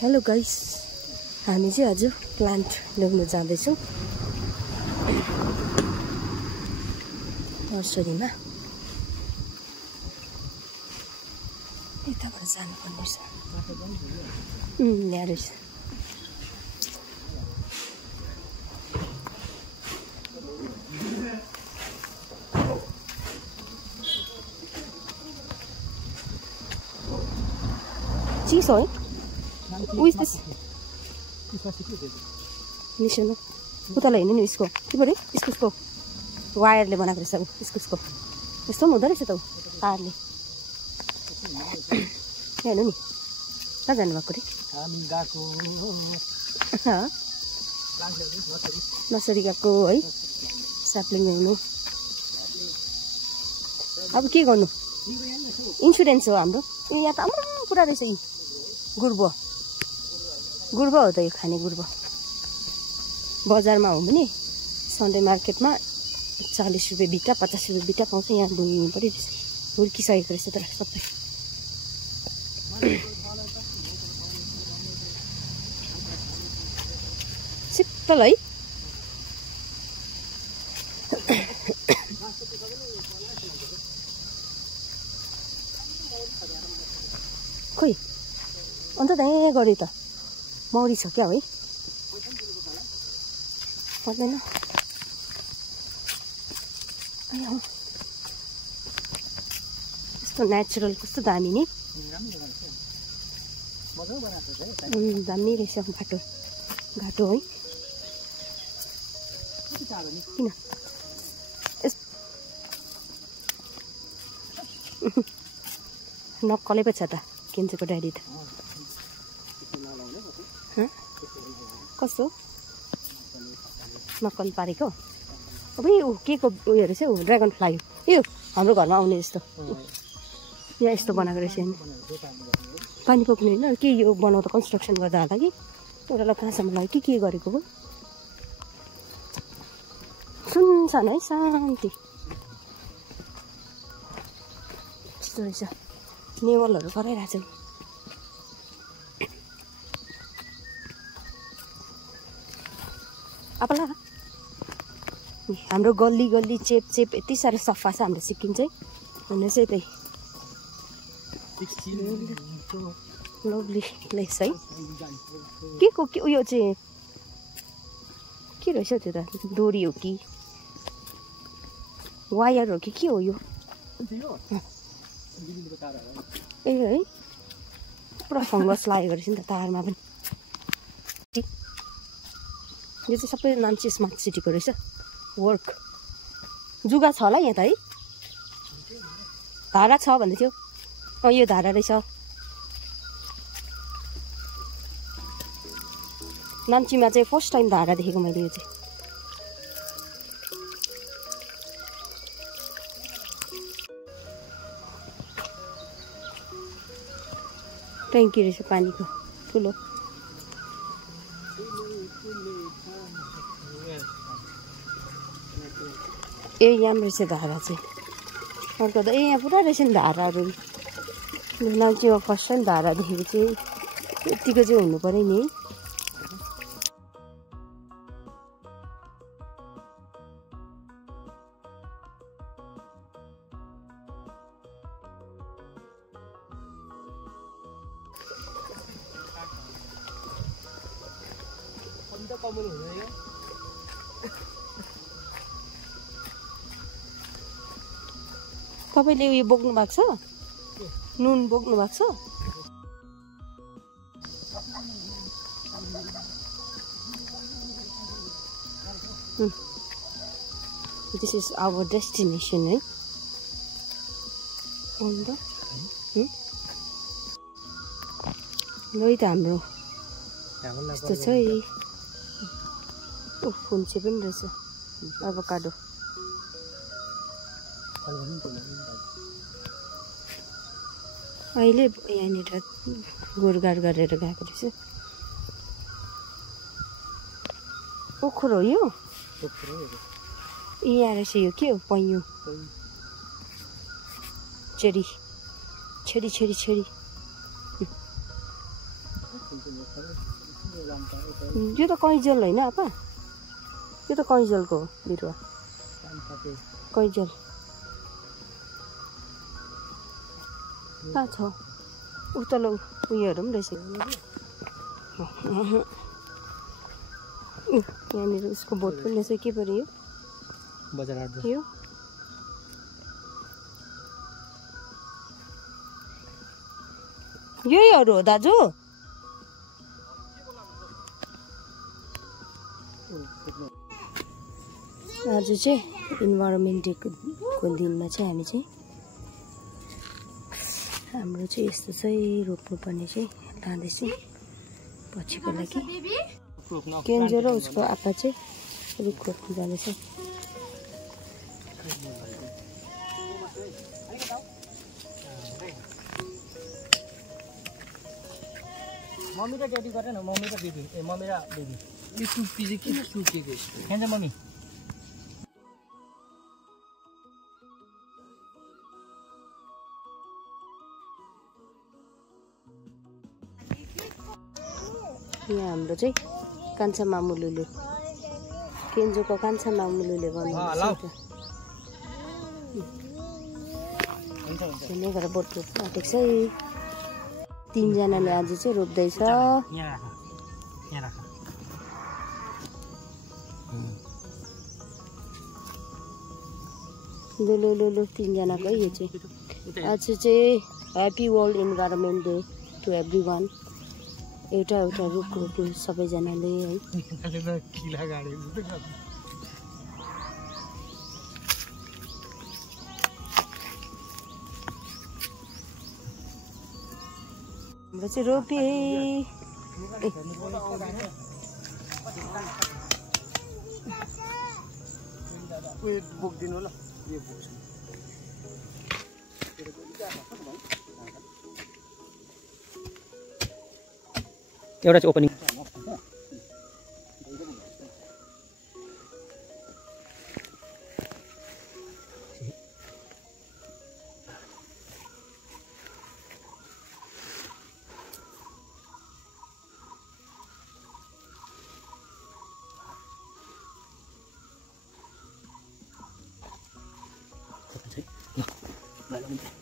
Hello guys, हामी चाहिँ आज प्लान्ट ल्याउन जाँदैछौँ नर्सरीमा। यताबाट जानुपर्ने रहेछ। ल्याएर रहेछ। चिसो है। Who is this? निशा उता हेर्नु नि उसको के पऱ्यो इस्कुसको वायरले बनाएको रहेछ इस्कुसको यस्तो पनि हुँदो रहेछ त तारले। हेर्नु नि कहाँ जानुभएको अरे नर्सरी गएको है स्याप्लिङ ल्याउनु। अब के गर्नु इन्सुरेन्स हो हाम्रो। यहाँ त आम्मा पुरा रहेछ यी गुर्बो हो त यो खाने गुर्बो। बजारमा हो भने सन्डे मार्केटमा 40 रुपियाँ बिटा 50 रुपियाँ बिटा पाउँछ। यहाँ धुनु पऱ्यो हुर्किसकेको रहेछ तर सबै। शीतल है। खोइ अन्त त्यहाँ गऱ्यो त मौरी छ क्या है पर्दैन। कस्तो नेचुरल कस्तो दामी नि दामी रहेछ घाटो है। किन नक्कलै पो छ त केन्चेको ड्याडी त। कस्तो नक्कल पारेको अब यो के को उयो रहेछ हौ ड्रागन फ्लाई यो हाम्रो घरमा आउने जस्तो यहाँ यस्तो बनाएको रहेछ। पानी पोख्ने होइन के यो बनाउँदा कन्स्ट्रक्सन गर्दा होला कि एउटालाई कहाँसम्म लाग्यो के गरेको हो। सुनसान है शान्ति यस्तो रहेछ। नेवलहरू कराइरहेको छ। अब ला हाम्रो गल्ली गल्ली चेप यति साह्रो सफा छ हाम्रो सिक्किम चाहिँ भन्नु चाहिँ त्यही लभली प्लेस है। के को के उयो चाहिँ के रहेछ त्यो त डोरी हो कि वायर हो कि के हो यो ए है पुरा फङ्गस लागेको रहेछ नि त तारमा पनि। यो चाहिँ सबै नाम्ची स्मार्ट सिटीको रहेछ वर्क। जुगा छ होला यहाँ त है धारा छ भन्दै थियो। यो धारा रहेछ नाम्चीमा चाहिँ फर्स्ट टाइम धारा देखेको मैले। यो चाहिँ ट्याङ्की रहेछ पानीको ठुलो। ए यहाँ रहेछ धारा चाहिँ अर्को त ए यहाँ पुरा रहेछ नि धाराहरू। नाम्चीमा फर्स्ट टाइम धारा देखेको चाहिँ यतिको चाहिँ हुनु पऱ्यो नि। तपाईँले उयो बोक्नु भएको छ नुन बोक्नु भएको छ। दिस इज आवर डेस्टिनेसन है। अन्त ल त हाम्रो यस्तो छ है। फुन्चे पनि रहेछ एभोकाडो। अहिले यहाँनिर गोडगाड गरेर गएको रहेछ। ओखर हो यो यहाँ रहेछ। यो के हो पैँयु छेरी यो त कैजल होइन आपा यो त कैजलको हो बिरुवा कैजल कहाँ छ उतलो उयोहरू पनि रहेछ यहाँनिर उसको बोट पनि रहेछ के पऱ्यो यो यो यहीहरू हो दाजु आज चाहिँ इन्भाइरोमेन्ट डेको दिनमा चाहिँ हामी चाहिँ हाम्रो चाहिँ यस्तो चाहिँ रोप्नुपर्ने चाहिँ लाँदैछु पछिको लागि केन्जो र उसको आप्पा चाहिँ रुख रोप्नु जाँदैछ मम्मी र ड्याडी गरेन मम्मी र बेबी मम्मी र बेबी यो सुपी चाहिँ किन सुकेको खान्छ मम्मी यहाँ हाम्रो चाहिँ कान्छा मामुलुले केन्जोको कान्छा मामुलुले गर्नुहुन्छ गरेर बोट रोप्नु आँटेको छ 3 जनाले आज चाहिँ रोप्दैछ लु 3 जनाको यो चाहिँ आज चाहिँ happy world environment day to everyone एउटा रुख रोप्नु सबैजनाले है हाम्रो चाहिँ रोपे एउटा चाहिँ ओपनिङ Vale,